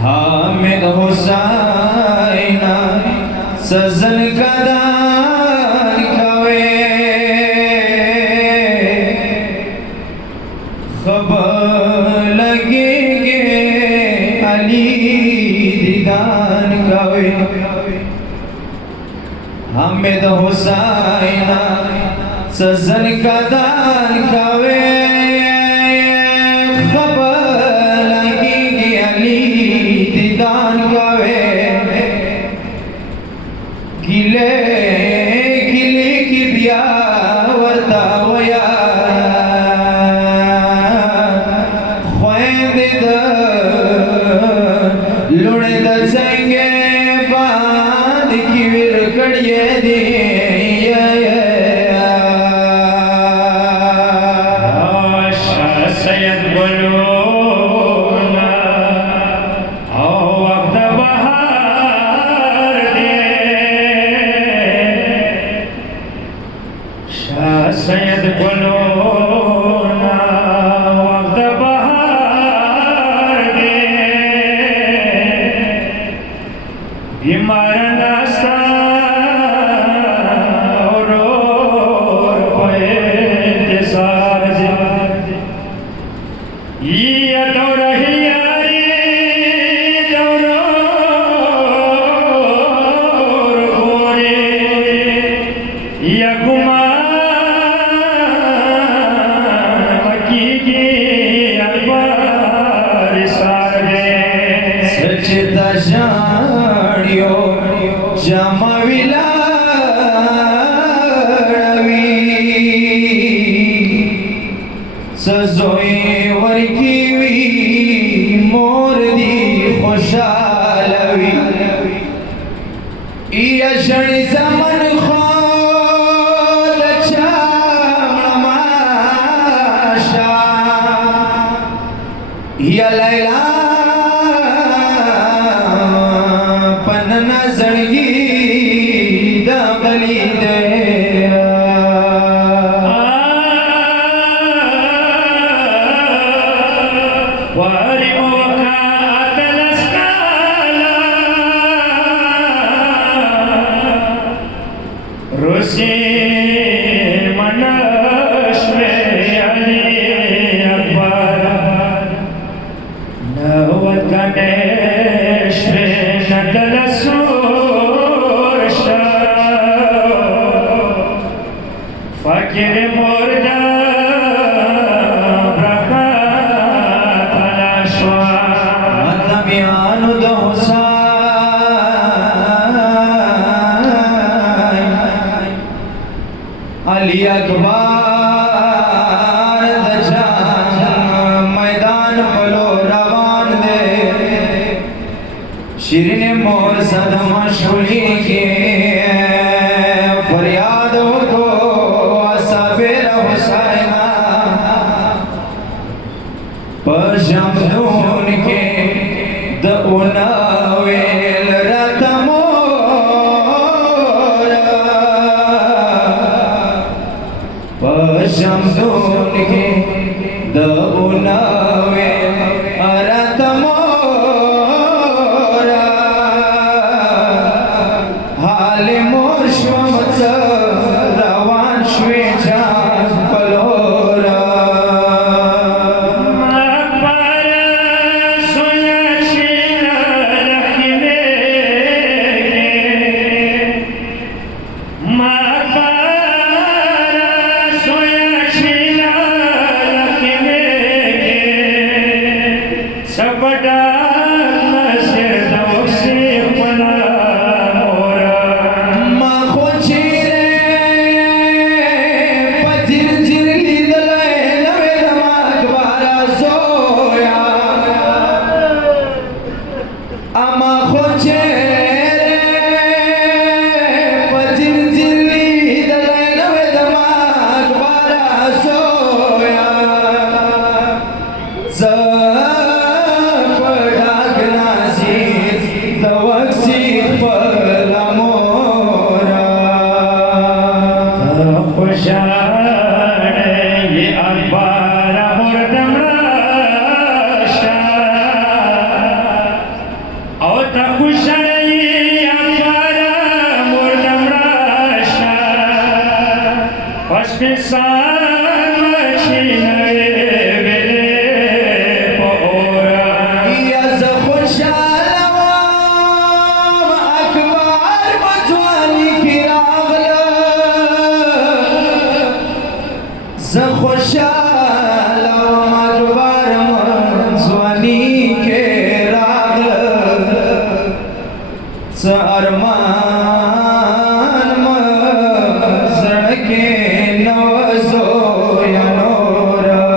हामिद हुसैन सजन कदार कवे खबर लगेगे अली दीदान कवे हामिद हुसैन सजन कदार कवे गिले गिले की बिया वर्ता वया ख्वांद लुणे दसेंगे बांध की विरकड़िए दी सैयद बोलो सैयद बोलो ना वक्त बहार दे बीमार नास्ता और पे सार ये दौर ही यारी दौर गोरे या गुमा जानियो जमविला सजोए वर्कीवी मोर दी खुशालवी या शनि समन खोल चामाशा या लैला नजरगी दगली दे वारी मौका तलस्काला रोशे मनश में अली अकबर नवत गणेश में फकीर मुर्दा ब्रखा तलाशवा मतबियान दो हुसैन अली अकबर दजान मैदान पलो रवान दे शिरीन मोर सदमा शुली के फरियाद हो पशमदून के दउनावेल रतमोरा पशमदून के दउनावेल रतमोरा हाल मोशमच रवान श्वेजा पलोरा یز خوشحالم اکبر بزوانی کی راغله ز خوشحالم اکبر بزوانی کی راغله ز ارمان مزرگی نوزو یا نورا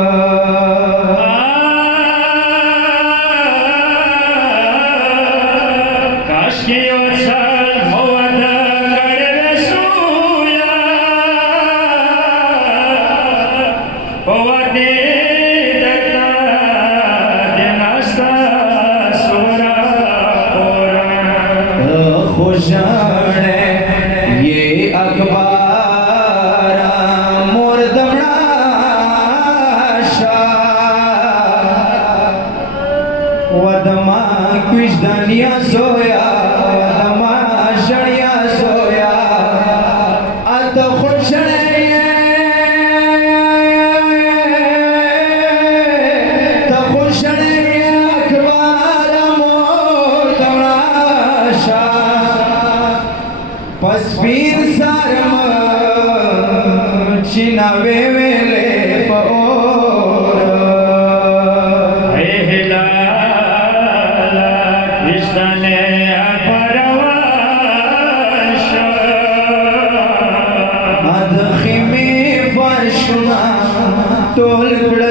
خوشانے یہ اخبار مردمنا شاہ ودما کش دنیا سویا ودما شڑیا سویا ات خوشنے تا خوشنے اخبار مردمنا شاہ پس پیر سارم چناوے ویلے پور ادخی میں فرشنا تول کڑ